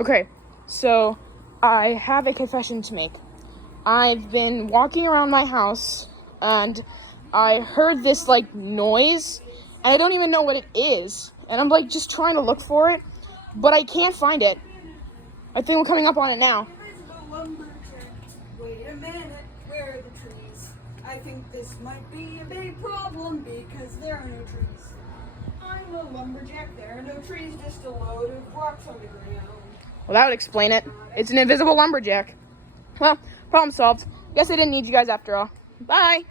Okay, so I have a confession to make. I've been walking around my house and I heard this like noise and I don't even know what it is. And I'm like just trying to look for it, but I can't find it. I think we're coming up on it now. Wait a minute, where are the trees? I think this might be a big problem because there are no trees. I'm a lumberjack, there are no trees, just a load of rocks on the ground. Well, that would explain it. It's an invisible lumberjack. Well, problem solved. Guess I didn't need you guys after all. Bye.